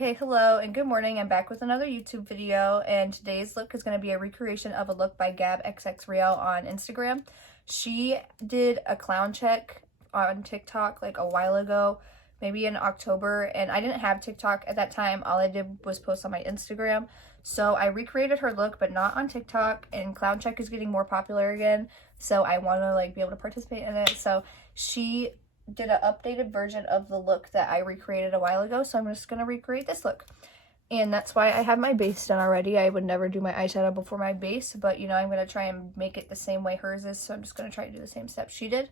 Hey, hello and good morning. I'm back with another YouTube video, and today's look is going to be a recreation of a look by Gab XX Real on Instagram. She did a clown check on TikTok like a while ago, maybe in October, and I didn't have TikTok at that time. All I did was post on my Instagram. So I recreated her look, but not on TikTok, and clown check is getting more popular again. So I want to be able to participate in it. So she did an updated version of the look that I recreated a while ago, so I'm just going to recreate this look. And that's why I have my base done already. I would never do my eyeshadow before my base, but I'm going to try and make it the same way hers is, so I'm just going to try to do the same steps she did.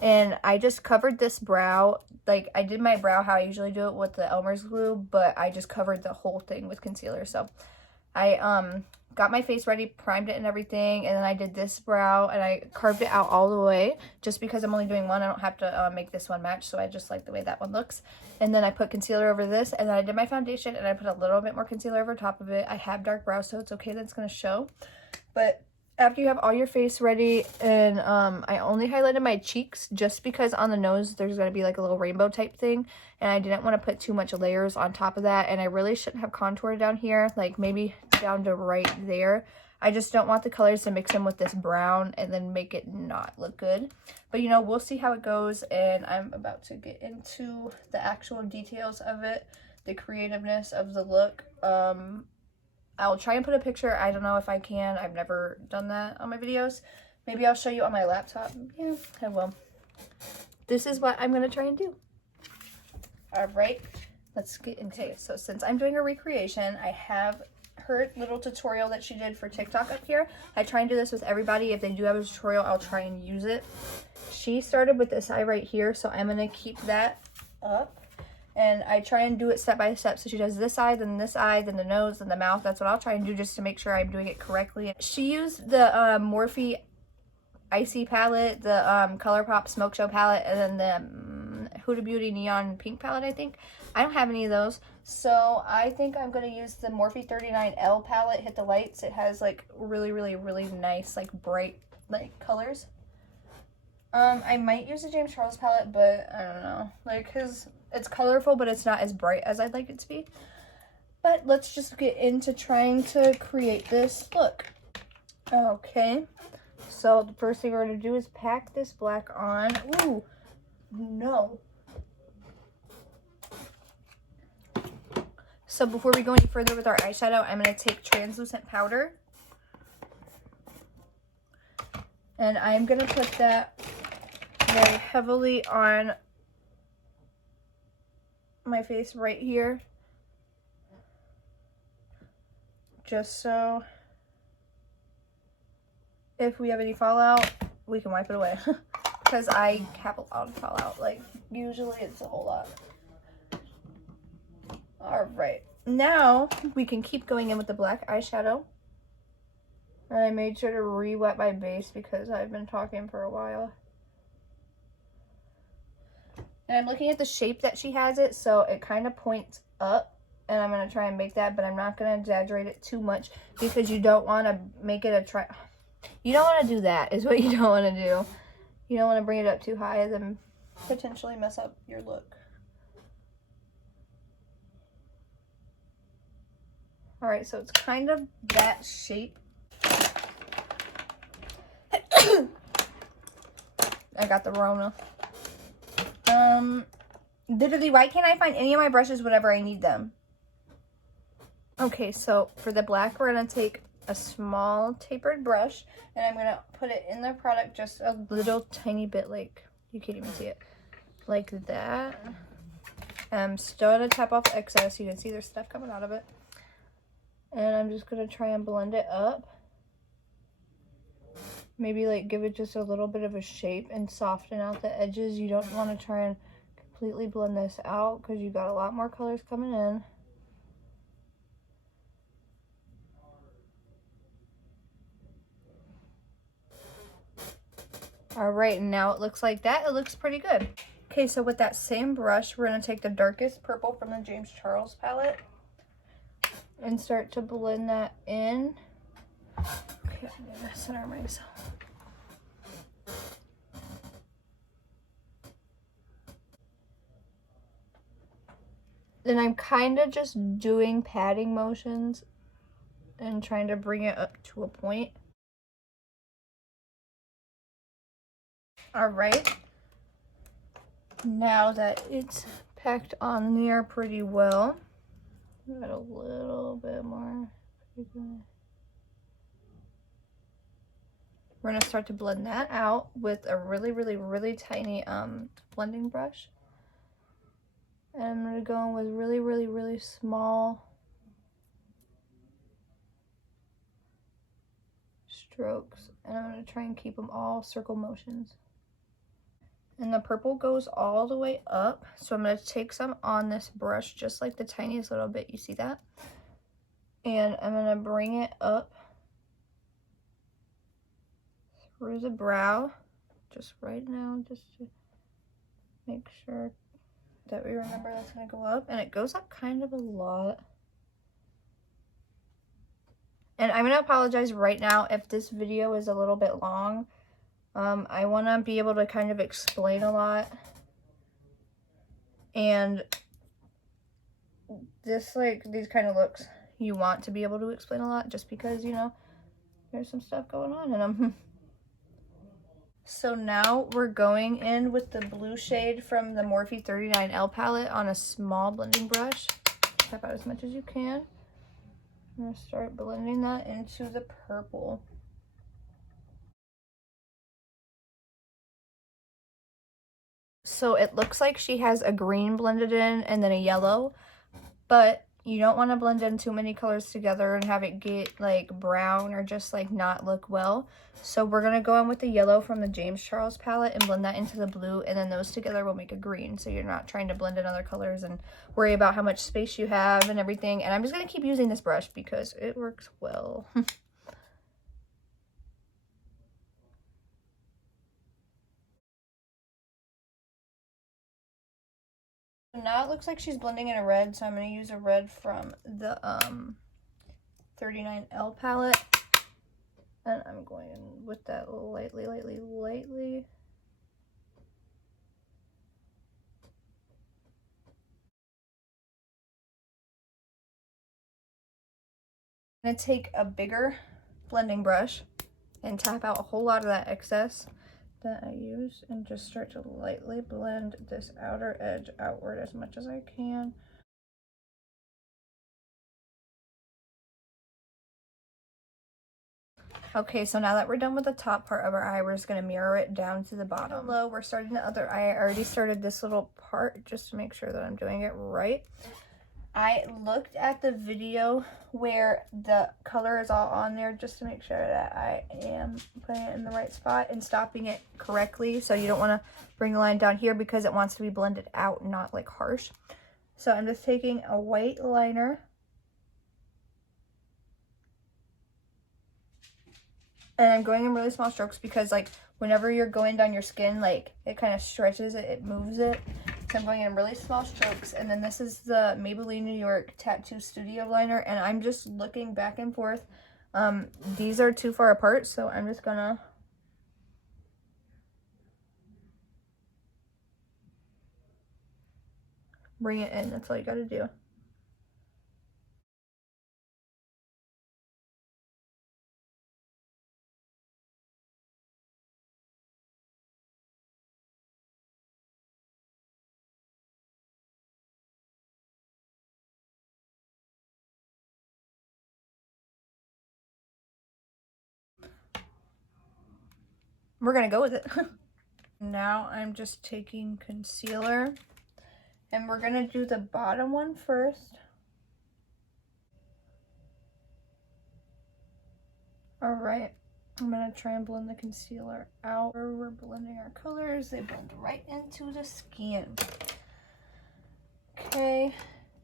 And I just covered this brow, like I did my brow how I usually do it with the Elmer's glue, but I just covered the whole thing with concealer. So I got my face ready, primed it and everything, and then I did this brow and I carved it out all the way just because I'm only doing one. I don't have to make this one match, so I just like the way that one looks. And then I put concealer over this, and then I did my foundation and I put a little bit more concealer over top of it. I have dark brows, so it's okay that it's going to show. But after you have all your face ready, and I only highlighted my cheeks just because on the nose there's going to be like a little rainbow type thing, and I didn't want to put too much layers on top of that, and I really shouldn't have contoured down here, like maybe down to right there. I just don't want the colors to mix in with this brown and then make it not look good. But we'll see how it goes, and I'm about to get into the actual details of it, the creativeness of the look. I'll try and put a picture. I don't know if I can. I've never done that on my videos. Maybe I'll show you on my laptop. Yeah, I will. This is what I'm going to try and do. All right, let's get into it. So since I'm doing a recreation, I have her little tutorial that she did for TikTok up here. I try and do this with everybody. If they do have a tutorial, I'll try and use it. She started with this eye right here, so I'm going to keep that up. And I try and do it step by step. So she does this eye, then the nose, then the mouth. That's what I'll try and do just to make sure I'm doing it correctly. She used the Morphe Icy palette, the ColourPop Smoke Show palette, and then the Huda Beauty Neon Pink palette, I think. I don't have any of those. So I think I'm going to use the Morphe 39L palette, Hit the Lights. It has like really, really, really nice, like bright colors. I might use the James Charles palette, but I don't know. It's colorful, but it's not as bright as I'd like it to be. But let's just get into trying to create this look. Okay. So the first thing we're going to do is pack this black on. Ooh, no. So before we go any further with our eyeshadow, I'm going to take translucent powder. And I'm going to put that very heavily on my face right here, just so if we have any fallout, we can wipe it away. Because I have a lot of fallout, usually it's a whole lot. Alright, now we can keep going in with the black eyeshadow. And I made sure to re-wet my base because I've been talking for a while. And I'm looking at the shape that she has it, so it kind of points up. And I'm going to try and make that, but I'm not going to exaggerate it too much because you don't want to make it you don't want to do that, is what you don't want to do. You don't want to bring it up too high and then potentially mess up your look. Alright, so it's kind of that shape. I got the Rona. Literally, why can't I find any of my brushes whenever I need them? Okay, so for the black, we're going to take a small tapered brush, and I'm going to put it in the product just a little tiny bit, you can't even see it, like that. I'm still going to tap off the excess. You can see there's stuff coming out of it. And I'm just going to try and blend it up. Maybe give it just a little bit of a shape and soften out the edges. You don't want to try and completely blend this out because you got a lot more colors coming in. Alright, and now it looks like that. It looks pretty good. Okay, so with that same brush, we're going to take the darkest purple from the James Charles palette and start to blend that in. Okay, I'm going to center myself. then I'm kind of just doing patting motions and trying to bring it up to a point. All right. Now that it's packed on there pretty well, add a little bit more. We're gonna start to blend that out with a really tiny blending brush. And I'm gonna go in with really small strokes. And I'm gonna try and keep them all circle motions. And the purple goes all the way up. So I'm gonna take some on this brush, just like the tiniest little bit, you see that? And I'm gonna bring it up through the brow, just right now, just to make sure that we remember that's gonna go up. And it goes up kind of a lot. And I'm gonna apologize right now if this video is a little bit long. I wanna be able to kind of explain a lot. And this, like, these kind of looks, you want to be able to explain a lot just because, you know, there's some stuff going on in them. So now we're going in with the blue shade from the Morphe 39L palette on a small blending brush. Tap out as much as you can. I'm gonna start blending that into the purple. So it looks like she has a green blended in and then a yellow, but you don't want to blend in too many colors together and have it get like brown or just like not look well. So we're going to go in with the yellow from the James Charles palette and blend that into the blue, and then those together will make a green. So you're not trying to blend in other colors and worry about how much space you have and everything. And I'm just going to keep using this brush because it works well. Now it looks like she's blending in a red, so I'm going to use a red from the 39L palette. And I'm going in with that lightly. I'm going to take a bigger blending brush and tap out a whole lot of that excess that I used and just start to lightly blend this outer edge outward as much as I can. Okay, so now that we're done with the top part of our eye, we're just going to mirror it down to the bottom. Below, we're starting the other eye. I already started this little part just to make sure that I'm doing it right. I looked at the video where the color is all on there just to make sure that I am putting it in the right spot and stopping it correctly. So you don't want to bring the line down here because it wants to be blended out, not like harsh. So I'm just taking a white liner and I'm going in really small strokes because like whenever you're going down your skin, like it kind of stretches it, it moves it. So I'm going in really small strokes. And then this is the Maybelline New York Tattoo Studio liner, and I'm just looking back and forth. These are too far apart, so I'm just gonna bring it in. That's all you gotta do. We're gonna go with it. Now I'm just taking concealer and we're gonna do the bottom one first. All right, I'm gonna try and blend the concealer out. We're blending our colors, they blend right into the skin. Okay,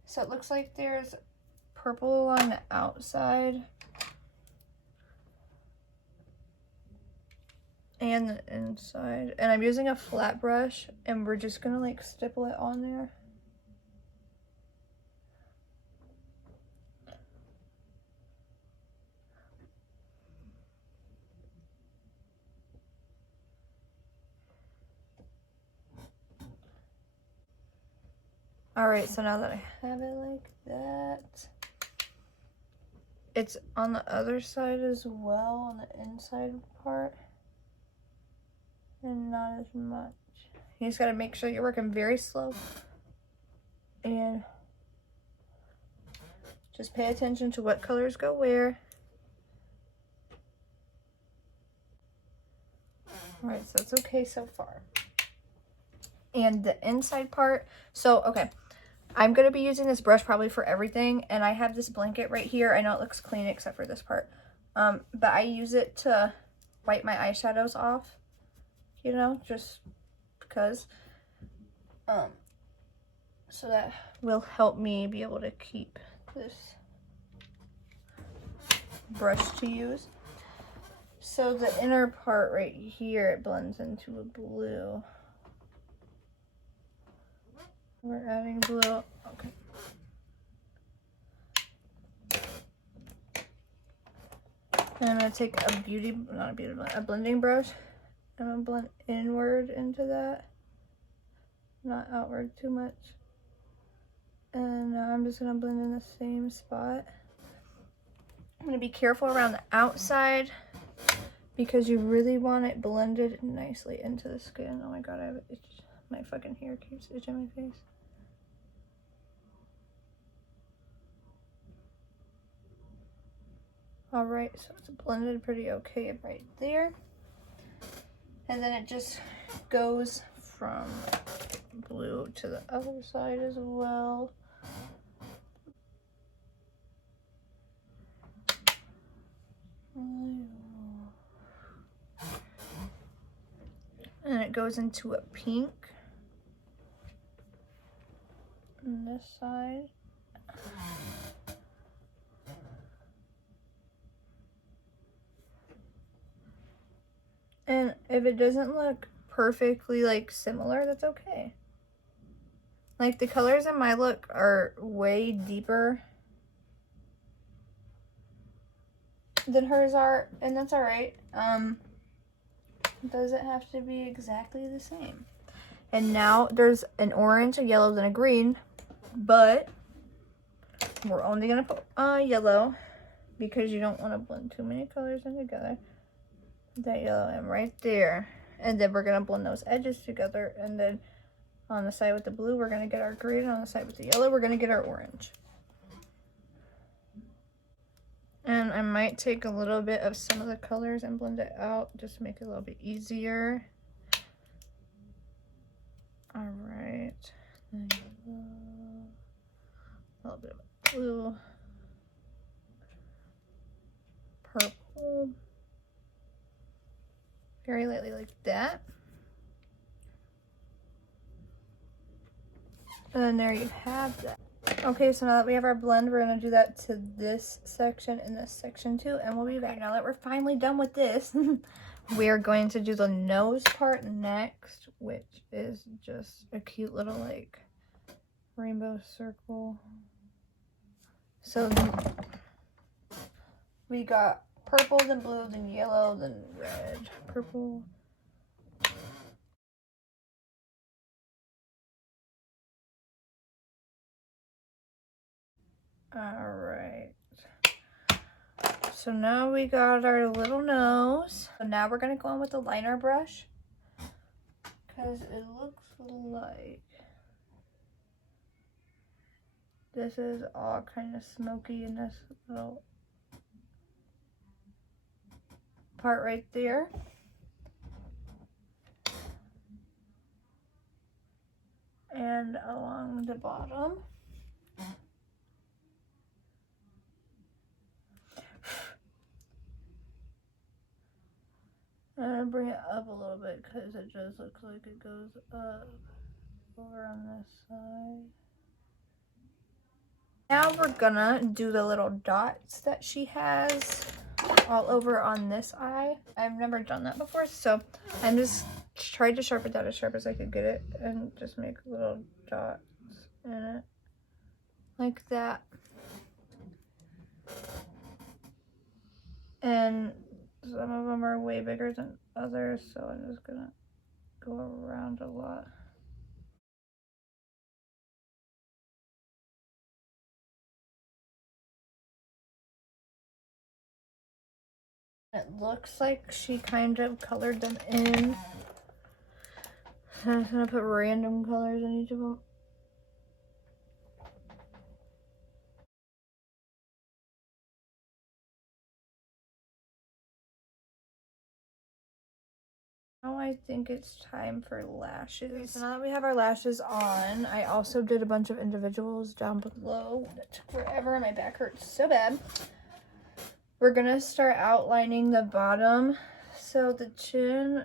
so it looks like there's purple on the outside and the inside, and I'm using a flat brush and we're just gonna like stipple it on there. Alright, so now that I have it like that, it's on the other side as well, on the inside part, and not as much. You just gotta make sure you're working very slow, and just pay attention to what colors go where. Alright, so that's okay so far. And the inside part, so okay, I'm going to be using this brush probably for everything, and I have this blanket right here. I know it looks clean except for this part, but I use it to wipe my eyeshadows off, you know, just because, so that will help me be able to keep this brush to use. So the inner part right here, it blends into a blue. We're adding blue. Okay. And I'm going to take a blending brush. I'm going to blend inward into that, not outward too much. And now I'm just going to blend in the same spot. I'm going to be careful around the outside because you really want it blended nicely into the skin. Oh my god, I have itch. My fucking hair keeps itching my face. Alright, so it's blended pretty okay right there. And then it just goes from blue to the other side as well. And it goes into a pink on this side. And if it doesn't look perfectly like similar, that's okay. Like the colors in my look are way deeper than hers are, and that's alright. It doesn't have to be exactly the same. And now there's an orange, a yellow, and a green, but we're only gonna put yellow because you don't want to blend too many colors in together. That yellow and right there, and then we're gonna blend those edges together, and then on the side with the blue we're gonna get our green, on the side with the yellow we're gonna get our orange. And I might take a little bit of some of the colors and blend it out just to make it a little bit easier. All right, a little bit of blue, purple, very lightly like that. And there you have that. Okay, so now that we have our blend, we're gonna do that to this section and this section too, and we'll be back. Now that we're finally done with this, we're going to do the nose part next, which is just a cute little like rainbow circle. So we got purple, then blue, then yellow, then red, purple. All right. So now we got our little nose. So now we're gonna go in with the liner brush because it looks like this is all kind of smoky in this little part right there. And along the bottom. I'm gonna bring it up a little bit because it just looks like it goes up over on this side. Now we're gonna do the little dots that she has all over on this eye. I've never done that before, so I'm just tried to sharpen that as sharp as I could get it and just make little dots in it like that. And some of them are way bigger than others, so I'm just gonna go around a lot. It looks like she kind of colored them in. I'm just gonna put random colors in each of them. Now I think it's time for lashes. Okay, so now that we have our lashes on, I also did a bunch of individuals down below. That took forever. My back hurts so bad. We're gonna start outlining the bottom. So the chin,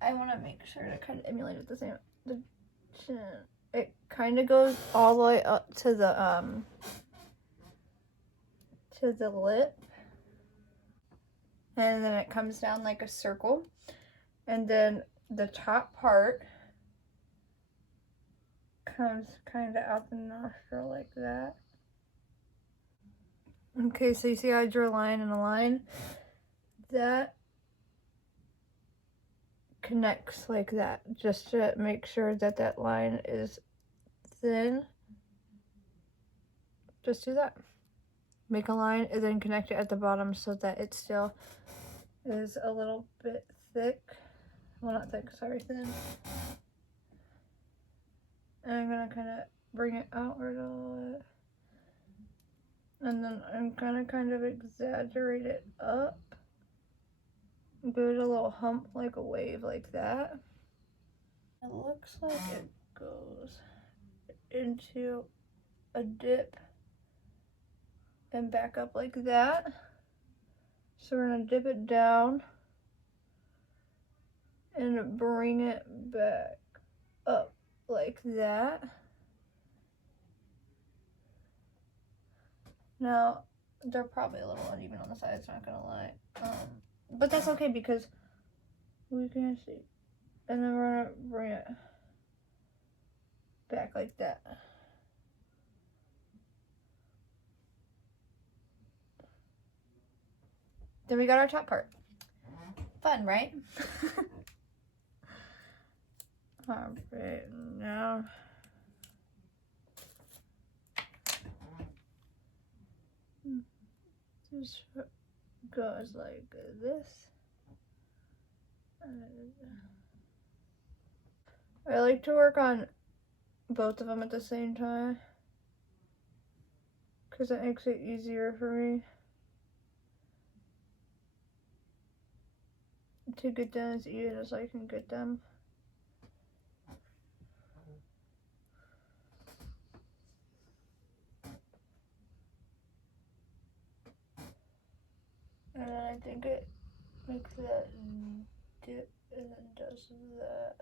I want to make sure to kind of emulate it the same. The chin, it kind of goes all the way up to the lip, and then it comes down like a circle, and then the top part comes kind of out the nostril like that. Okay, so you see how I drew a line and a line? That connects like that, just to make sure that that line is thin. Just do that. Make a line and then connect it at the bottom so that it still is a little bit thick. Well, not thick, sorry, thin. And I'm gonna kind of bring it outward a little. And then I'm gonna kind of exaggerate it up. Give it a little hump, like a wave, like that. It looks like it goes into a dip and back up like that. So we're gonna dip it down and bring it back up like that. Now, they're probably a little uneven on the sides, not gonna lie. But that's okay because we can see. And then we're gonna bring it back like that. Then we got our top part. Fun, right? Alright, now this goes like this. I like to work on both of them at the same time because it makes it easier for me to get them as even as I can get them. And then I think it makes that dip and then does that.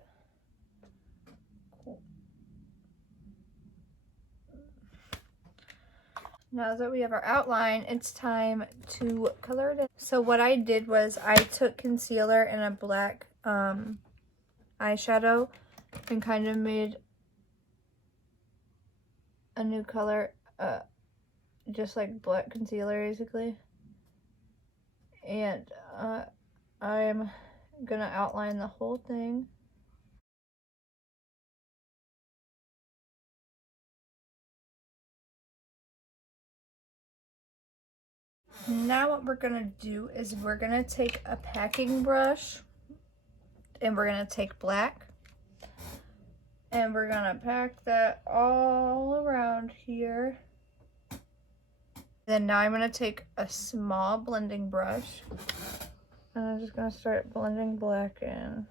Cool. Now that we have our outline, it's time to color it in. So what I did was I took concealer and a black eyeshadow and kind of made a new color, just like black concealer basically. And I'm gonna outline the whole thing. Now what we're gonna do is we're gonna take a packing brush and we're gonna take black and we're gonna pack that all around here. Then now I'm gonna take a small blending brush and I'm just gonna start blending black in.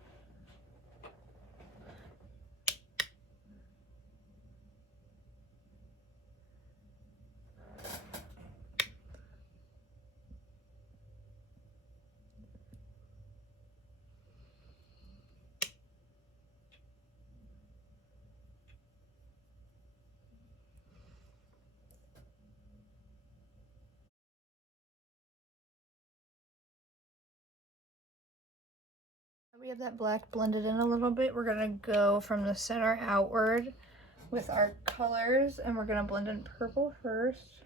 We have that black blended in a little bit. We're gonna go from the center outward with our colors and we're gonna blend in purple first.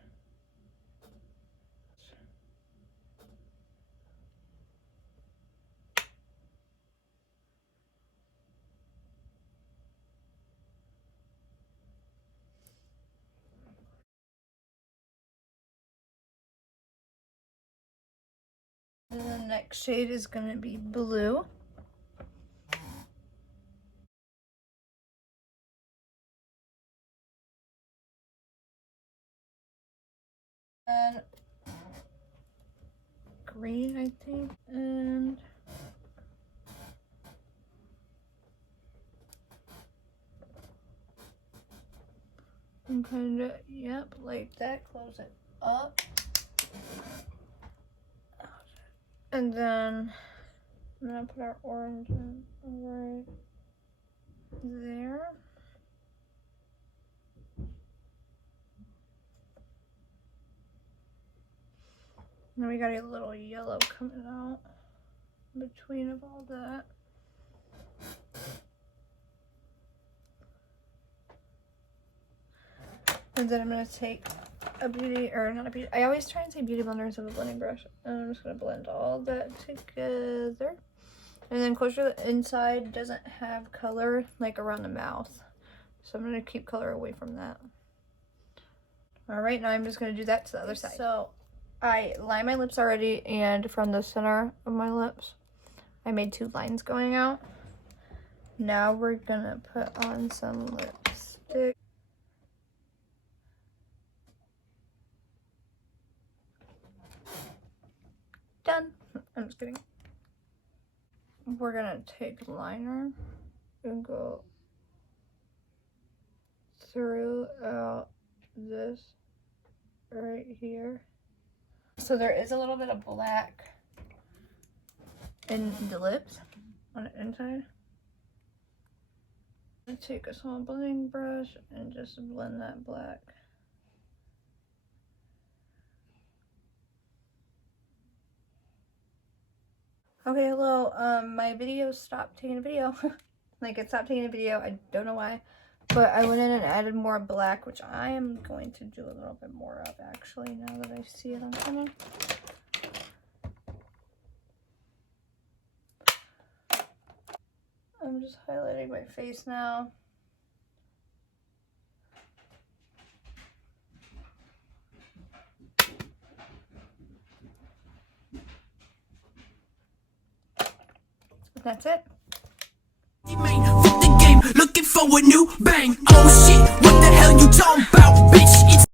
And the next shade is going to be blue. And green, I think. And kind of, yep, like that. Close it up. And then I'm gonna put our orange in right there. Then we got a little yellow coming out between of all that. And then I'm gonna take a beauty, or not a beauty, I always try and say beauty blender instead of a blending brush. And I'm just gonna blend all that together. And then closure the inside doesn't have color, like around the mouth. So I'm gonna keep color away from that. All right, now I'm just gonna do that to the other side. So I lined my lips already, and from the center of my lips, I made 2 lines going out. Now we're gonna put on some lipstick. Done. I'm just kidding. We're gonna take liner and go throughout this right here. So there is a little bit of black in the lips on the inside. I take a small blending brush and just blend that black. Okay, hello. My video stopped taking a video. Like, it stopped taking a video. I don't know why. But I went in and added more black, which I am going to do a little bit more of, actually, now that I see it on camera. I'm just highlighting my face now. That's it. Looking for a new bang. Oh shit, what the hell you talking about, bitch? It's